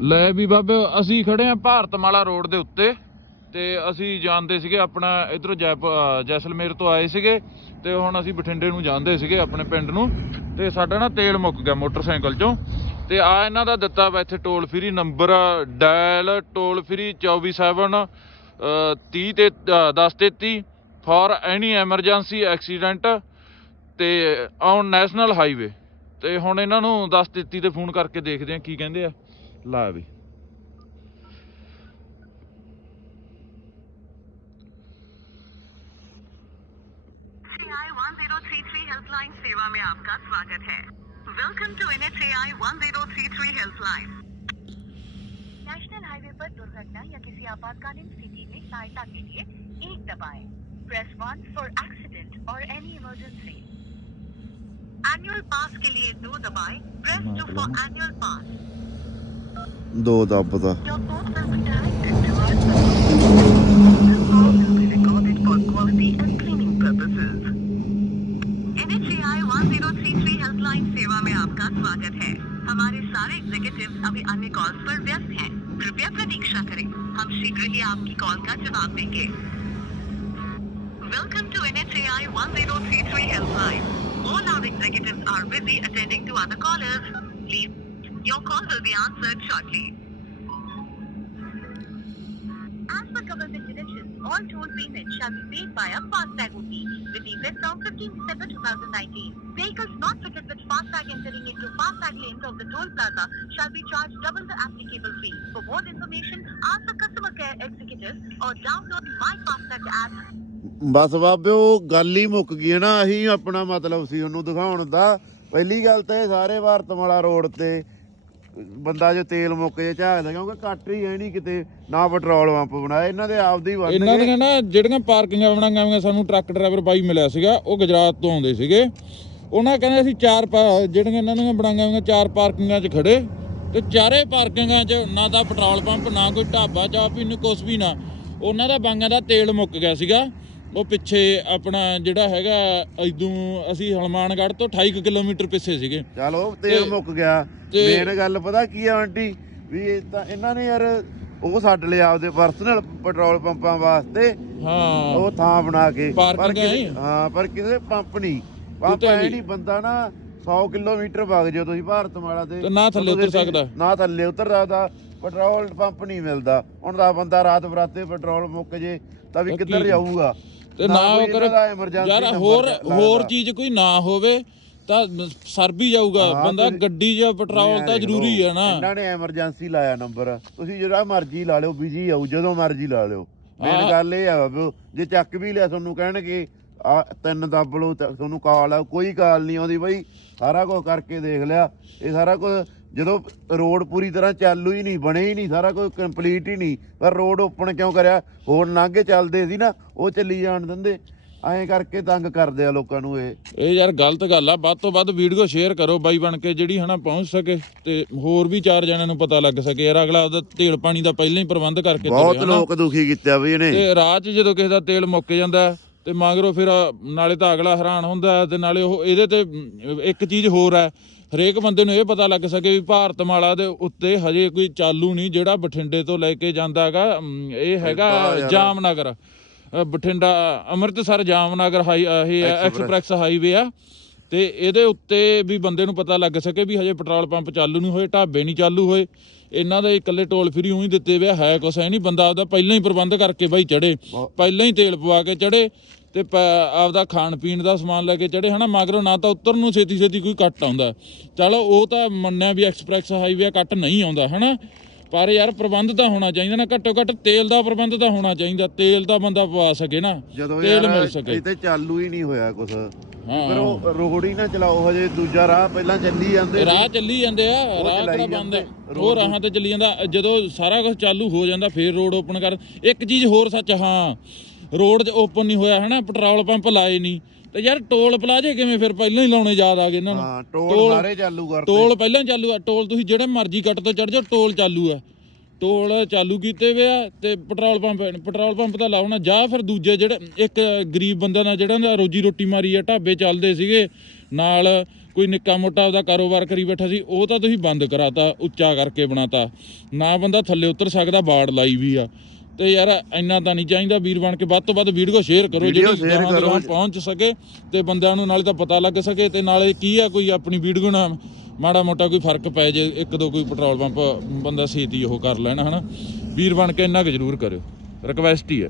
ਲੈ ਵੀ ਬਾਬੇ, ਅਸੀਂ ਖੜੇ ਆ ਭਾਰਤਮਾਲਾ ਰੋਡ ਦੇ ਉੱਤੇ ਤੇ ਅਸੀਂ ਜਾਂਦੇ ਸੀਗੇ ਆਪਣਾ ਇਧਰ ਜੈਸਲਮੇਰ ਤੋਂ ਆਏ ਸੀਗੇ ਤੇ ਹੁਣ ਅਸੀਂ ਬਠਿੰਡੇ ਨੂੰ ਜਾਂਦੇ ਸੀਗੇ ਆਪਣੇ ਪਿੰਡ ਨੂੰ ਤੇ ਸਾਡਾ ਨਾ ਤੇਲ ਮੁੱਕ ਗਿਆ ਮੋਟਰਸਾਈਕਲ ਚੋਂ ਤੇ ਆ ਇਹਨਾਂ ਦਾ ਦਿੱਤਾ ਵਾ ਇੱਥੇ toll free number, dial toll free 247 30 ਤੇ 1033 ਫॉर ਐਨੀ ਐਮਰਜੈਂਸੀ ਐਕਸੀਡੈਂਟ ਤੇ ਔਨ ਨੈਸ਼ਨਲ ਹਾਈਵੇ ਤੇ ਹੁਣ ਇਹਨਾਂ ਨੂੰ 1033 ਤੇ ਫੋਨ ਕਰਕੇ ਦੇਖਦੇ ਆ ਕੀ ਕਹਿੰਦੇ ਆ। ਲਾ ਵੀ NHAI 1033 हेल्पलाइन सेवा में आपका स्वागत है। Welcome to NHAI 1033 helpline national highway पर दुर्घटना या किसी आपातकालीन स्थिति में सहायता के लिए एक दबाएँ। प्रेस वन फॉर एक्सीडेंट और एनी इमरजेंसी एनुअल पास के लिए दो दबाएँ। Press two for annual pass до Дабода. हमारे सारे एग्जीक्यूटिव अभी अन्य कॉल्स पर व्यस्त हैं। कृपया प्रतीक्षा करें हम शीघ्र ही आपकी कॉल का जवाब देंगे Welcome to NHAI 1033 helpline. All our executives are busy attending to other callers. Please your call will be answered shortly. As per government directions, all toll payments shall be paid by a FASTag only with effect from 15 December 2019. Vehicles not fitted with FASTag entering into FASTag lanes of the toll plaza shall be charged double the applicable fee. For more information, ask the customer care executive or download My FASTag app ਬਸ ਬਾਬੇ ਉਹ ਗੱਲ ਹੀ ਮੁੱਕ ਗਈ ਹੈ ਨਾ ਇਹੀ ਆਪਣਾ ਮਤਲਬ ਸੀ ਉਹਨੂੰ ਦਿਖਾਉਣ ਦਾ ਪਹਿਲੀ ਗੱਲ ਤਾਂ ਇਹ ਸਾਰੇ ਭਾਰਤਮਾਲਾ ਰੋਡ ਤੇ ਬੰਦਾ ਜੋ ਤੇਲ ਮੁੱਕ ਜੇ ਝਾਕਦਾ ਕਿਉਂਕਿ ਕੱਟ ਹੀ ਹੈ ਕਿਤੇ ਨਾ ਪੈਟਰੋਲ ਪੰਪ ਬਣਾਏ, ਇਹਨਾਂ ਦੇ ਆਪਦੇ ਹੀ ਇਹਨਾਂ ਦੀਆਂ ਨਾ ਜਿਹੜੀਆਂ ਪਾਰਕਿੰਗਾਂ ਬਣਾਈਆਂ ਹੋਈਆਂ, ਸਾਨੂੰ ਟਰੱਕ ਡਰਾਈਵਰ ਬਾਈ ਮਿਲਿਆ ਸੀਗਾ, ਉਹ ਗੁਜਰਾਤ ਤੋਂ ਆਉਂਦੇ ਸੀਗੇ। ਉਹਨਾਂ ਕਹਿੰਦੇ ਅਸੀਂ ਚਾਰ ਪਾ- ਜਿਹੜੀਆਂ ਇਹਨਾਂ ਦੀਆਂ ਬਣਾਈਆਂ ਹੋਈਆਂ, ਚਾਰ ਪਾਰਕਿੰਗਾਂ 'ਚ ਖੜੇ। ਤੇ ਚਾਰੇ ਪਾਰਕਿੰਗਾਂ 'ਚ ਨਾ ਤਾਂ ਪੈਟਰੋਲ ਪੰਪ, ਨਾ ਕੋਈ ਢਾਬਾ, ਚਾਹ ਪੀਣ ਨੂੰ ਕੁਛ ਵੀ ਨਾ, ਉਹਨਾਂ ਦਾ ਬਾਂਗਾਂ ਦਾ ਤੇਲ ਮੁੱਕ ਗਿਆ ਸੀਗਾ। ਉਹ ਪਿੱਛੇ ਆਪਣਾ ਜਿਹੜਾ ਹੈਗਾ ਇਦੋਂ ਅਸੀਂ ਹਲਮਾਨਗੜ੍ਹ ਤੋਂ 28 ਕੁ ਕਿਲੋਮੀਟਰ ਪਿੱਛੇ ਸੀਗੇ। ਚਲੋ ਤੇਲ ਤੇ- ਮੁੱਕ ਗਿਆ। ਮੇਨ ਗੱਲ ਪਤਾ ਕੀ ਆ ਆਂਟੀ? ਵੀ ਇਹ ਤਾਂ ਇਹਨਾਂ ਨੇ ਯਾਰ ਉਹ ਛੱਡ ਲਿਆ ਆਪਦੇ ਪਰਸਨਲ ਪੈਟਰੋਲ ਪੰਪਾਂ ਵਾਸਤੇ। ਹਾਂ। ਉਹ ਥਾਂ ਬਣਾ ਕੇ। ਕਿਸੇ- ਹੈ। ਪਰ ਕਿਸੇ ਪੰਪ ਨਹੀਂ ਪੰਪ ਐ। ਨਹੀਂ ਬੰਦਾ ਨਾ 100 ਕਿਲੋਮੀਟਰ ਵਗ ਜਾਓ ਤੁਸੀਂ ਭਾਰਤਮਾਲਾ ਤੇ। ਤੇ ਨਾ ਥੱਲੇ ਉਤਰ ਸਕਦਾ। ਨਾ ਥੱਲੇ ਉਤਰ ਸਕਦਾ ਪੈਟਰੋਲ ਪੰਪ ਨਹੀਂ ਮਿਲਦਾ। ਹੁਣ ਦਾ ਬੰਦਾ ਰਾਤ ਬਰਾਤੇ ਪੈਟਰੋਲ ਮੁੱਕ ਜੇ ਤਾਂ ਵੀ ਕਿੱਧਰ? ਜਾਊਗਾ? ਤੇ ਨਾ ਉਹ ਕਰ ਯਾਰ ਹੋਰ ਹੋਰ ਚੀਜ਼ ਕੋਈ ਨਾ ਹੋਵੇ ਤਾਂ ਸਰ ਵੀ ਜਾਊਗਾ। ਬੰਦਾ ਗੱਡੀ ਜਾਂ ਪੈਟਰੋਲ ਤਾਂ ਜ਼ਰੂਰੀ ਹੈ ਨਾ। ਇਹਨਾਂ ਨੇ ਐਮਰਜੈਂਸੀ ਲਾਇਆ ਨੰਬਰ ਤੁਸੀਂ ਜਿਹੜਾ ਮਰਜ਼ੀ ਲਾ ਲਿਓ ਬਿਜ਼ੀ ਆਊ ਜਦੋਂ ਮਰਜ਼ੀ ਲਾ ਲਿਓ। ਮੇਨ। ਗੱਲ ਇਹ ਆ ਜੇ ਚੱਕ ਵੀ ਲਿਆ ਤੁਹਾਨੂੰ ਕਹਿਣਗੇ ਆ ਤਿੰਨ ਦੱਬ ਲਓ ਤਾਂ ਤੁਹਾਨੂੰ ਕਾਲ ਆ ਕੋਈ ਕਾਲ ਨਹੀਂ ਆਉਂਦੀ ਬਈ। ਸਾਰਾ ਕੁਝ ਕਰਕੇ ਦੇਖ ਲਿਆ। ਇਹ ਸਾਰਾ ਕੁਝ ਜਦੋਂ ਰੋਡ ਪੂਰੀ ਤਰ੍ਹਾਂ ਚਾਲੂ ਹੀ ਨਹੀਂ ਬਣੇ ਹੀ ਨਹੀਂ ਸਾਰਾ ਕੁਝ ਕੰਪਲੀਟ ਹੀ ਨਹੀਂ ਪਰ ਰੋਡ ਓਪਨ ਕਿਉਂ ਕਰਿਆ? ਹੋਰ ਨਾਂਗੇ ਚੱਲਦੇ ਸੀ ਨਾ ਉਹ ਚੱਲੀ ਜਾਣ ਦਿੰਦੇ। ਐਂ ਕਰਕੇ ਤੰਗ ਕਰਦੇ ਆ ਲੋਕਾਂ ਨੂੰ ਇਹ। ਇਹ ਯਾਰ ਗਲਤ ਗੱਲ ਆ ਵੱਧ ਤੋਂ ਵੱਧ ਵੀਡੀਓ ਸ਼ੇਅਰ ਕਰੋ ਬਾਈ ਬਣ ਕੇ ਜਿਹੜੀ ਹਨਾ ਪਹੁੰਚ ਸਕੇ ਤੇ ਹੋਰ ਵੀ ਚਾਰ ਜਣਿਆਂ ਨੂੰ ਪਤਾ ਲੱਗ ਸਕੇ। ਯਾਰ ਅਗਲਾ ਉਹਦਾ ਤੇਲ ਪਾਣੀ ਦਾ ਪਹਿਲਾਂ ਹੀ ਪ੍ਰਬੰਧ ਕਰਕੇ ਬਹੁਤ। ਲੋਕ ਦੁਖੀ ਕੀਤੇ ਬਈ ਇਹਨੇ। ਤੇ ਰਾਹ 'ਚ ਜਦੋਂ ਕਿਸੇ ਦਾ ਤੇਲ ਮੁੱਕ ਜਾਂਦਾ ਤੇ ਮਗਰੋਂ ਫਿਰ ਨਾਲੇ ਤਾਂ ਅਗਲਾ ਹੈਰਾਨ ਹੁੰਦਾ ਤੇ ਨਾਲੇ ਉਹ ਇਹਦੇ ਤੇ ਇੱਕ ਚੀਜ਼ ਹੋਰ ਹੈ ਹਰੇਕ ਬੰਦੇ ਨੂੰ ਇਹ ਪਤਾ ਲੱਗ ਸਕੇ ਵੀ ਭਾਰਤਮਾਲਾ ਦੇ ਉੱਤੇ ਹਜੇ ਕੋਈ ਚਾਲੂ ਨਹੀਂ ਜਿਹੜਾ ਬਠਿੰਡੇ ਤੋਂ ਲੈ ਕੇ ਜਾਂਦਾ ਹੈਗਾ ਇਹ ਹੈਗਾ। ਜਾਮਨਗਰ। ਬਠਿੰਡਾ ਅੰਮ੍ਰਿਤਸਰ ਜਾਮਨਗਰ ਹਾਈ ਇਹ ਐਕਸਪ੍ਰੈਸ ਹਾਈਵੇ ਆ। ਤੇ ਇਹਦੇ ਉੱਤੇ ਵੀ ਬੰਦੇ ਨੂੰ ਪਤਾ ਲੱਗ ਸਕੇ ਵੀ ਹਜੇ ਪੈਟਰੋਲ ਪੰਪ ਚਾਲੂ ਨਹੀਂ ਹੋਏ ਢਾਬੇ ਨਹੀਂ ਚਾਲੂ ਹੋਏ। ਇਹਨਾਂ ਦੇ ਇਕੱਲੇ ਟੋਲ ਫਰੀ ਉਹੀ ਦਿੱਤੇ ਹੋਏ ਆ, ਹੈ ਕੁਛ ਹੈ ਨਹੀਂ। ਬੰਦਾ ਆਪਦਾ ਪਹਿਲਾਂ ਹੀ ਪ੍ਰਬੰਧ ਕਰਕੇ ਬਾਈ ਚੜੇ ਪਹਿਲਾਂ ਹੀ ਤੇਲ ਪਵਾ ਕੇ ਚੜੇ ਤੇ ਆਪਦਾ ਖਾਣ ਪੀਣ ਦਾ ਸਮਾਨ ਲੈ ਕੇ ਚੜੇ ਹਨਾ? ਮਗਰੋਂ ਨਾ ਤਾਂ ਉੱਤਰ ਨੂੰ ਛੇਤੀ ਛੇਤੀ ਕੋਈ ਕੱਟ ਆਉਂਦਾ। ਚਲੋ ਉਹ ਤਾਂ ਮੰਨਿਆ ਵੀ ਐਕਸਪ੍ਰੈਸ ਹਾਈਵੇ ਕੱਟ ਨਹੀਂ ਆਉਂਦਾ ਹਨਾ? ਪਰ ਯਾਰ ਪ੍ਰਬੰਧ ਤਾਂ ਹੋਣਾ ਚਾਹੀਦਾ ਨਾ ਘੱਟੋ ਘੱਟ ਤੇਲ ਦਾ ਪ੍ਰਬੰਧ ਤਾਂ ਹੋਣਾ ਚਾਹੀਦਾ। ਤੇਲ ਤਾਂ ਬੰਦਾ ਪਵਾ ਸਕੇ ਨਾ ਤੇਲ ਮਿਲ ਸਕੇ। ਇੱਥੇ ਚਾਲੂ ਹੀ ਨਹੀਂ ਹੋਇਆ ਕੁਛ। ਹਾਂ। ਪਰ ਉਹ ਰੋਡ ਹੀ ਨਾ ਚਲਾਓ ਹਜੇ ਦੂਜਾ ਰਾਹ ਪਹਿਲਾਂ ਚੱਲੀ ਜਾਂਦੇ। ਰਾਹ ਚੱਲੀ ਜਾਂਦੇ ਆ ਰਾਹ ਕਿਹੜਾ ਬੰਦ? ਜਾਂਦੇ, ਉਹ ਰਾਹਾਂ ਤੇ ਚੱਲੀ ਜਾਂਦਾ ਜਦੋਂ ਸਾਰਾ ਕੁਝ ਚਾਲੂ ਹੋ ਜਾਂਦਾ ਫੇਰ ਰੋਡ ਓਪਨ ਕਰ ਇੱਕ ਚੀਜ਼ ਹੋਰ ਸੱਚ ਹਾਂ ਰੋਡ ਓਪਨ ਨਹੀਂ ਹੋਇਆ ਹਨਾ ਪੈਟਰੋਲ ਪੰਪ ਲਾਏ ਨਹੀਂ ਤੇ ਯਾਰ ਟੋਲ ਪਲਾਜੇ ਕਿਵੇਂ ਫਿਰ ਪਹਿਲਾਂ ਹੀ ਲਾਉਣੇ ਯਾਦ ਆ ਗਏ ਇਹਨਾਂ ਨੂੰ ਹਾਂ ਟੋਲ ਸਾਰੇ ਚਾਲੂ ਕਰਤੇ ਟੋਲ ਪਹਿਲਾਂ ਚਾਲੂ ਆ ਟੋਲ ਤੁਸੀਂ ਜਿਹੜੇ ਮਰਜ਼ੀ ਕੱਟ ਤੋਂ ਚੜ ਜਾਓ ਟੋਲ ਚਾਲੂ ਆ ਟੋਲ ਚਾਲੂ ਕੀਤੇ ਵੇ ਆ ਤੇ ਪੈਟਰੋਲ ਪੰਪ ਪੈਟਰੋਲ ਪੰਪ ਤਾਂ ਲਾਉਣਾ ਜਾਂ ਫਿਰ ਦੂਜੇ ਜਿਹੜੇ ਇੱਕ ਗਰੀਬ ਬੰਦਾ ਨਾਲ ਜਿਹੜਾ ਨਾ ਰੋਜੀ ਰੋਟੀ ਮਾਰੀ ਆ ਢਾਬੇ ਚੱਲਦੇ ਸੀਗੇ ਨਾਲ ਕੋਈ ਨਿੱਕਾ ਮੋਟਾ ਆਪਦਾ ਕਾਰੋਬਾਰ ਕਰੀ ਬੈਠਾ ਸੀ ਉਹ ਤਾਂ ਤੁਸੀਂ ਬੰਦ ਕਰਾਤਾ ਉੱਚਾ ਕਰਕੇ ਬਣਾਤਾ। ਨਾ ਬੰਦਾ ਥੱਲੇ ਉਤਰ ਸਕਦਾ ਬਾੜ ਲਾਈ ਵੀ ਆ। ਤੇ ਯਾਰ ਇੰਨਾ ਤਾਂ ਨਹੀਂ ਚਾਹੀਦਾ ਵੀਰ ਬਣ ਕੇ ਵੱਧ ਤੋਂ ਵੱਧ ਵੀਡੀਓ ਸ਼ੇਅਰ ਕਰੋ ਜਿਹੜੀ ਦੀ ਪਹੁੰਚ ਸਕੇ ਤੇ ਬੰਦਿਆਂ ਨੂੰ ਨਾਲੇ ਤਾਂ ਪਤਾ ਲੱਗ ਸਕੇ ਤੇ ਨਾਲੇ ਕੀ ਆ ਕੋਈ ਆਪਣੀ ਵੀਡੀਓ ਨਾਲ ਮਾੜਾ ਮੋਟਾ ਕੋਈ ਫ਼ਰਕ ਪੈ ਜੇ, ਇੱਕ ਦੋ ਕੋਈ ਪੈਟਰੋਲ ਪੰਪ ਬੰਦਾ ਛੇਤੀ ਉਹ ਕਰ ਲੈਣ, ਹਨਾ। ਵੀਰ ਬਣ ਕੇ ਇੰਨਾ ਕੁ ਜ਼ਰੂਰ ਕਰਿਓ। ਰਿਕਵੈਸਟ ਹੀ ਹੈ।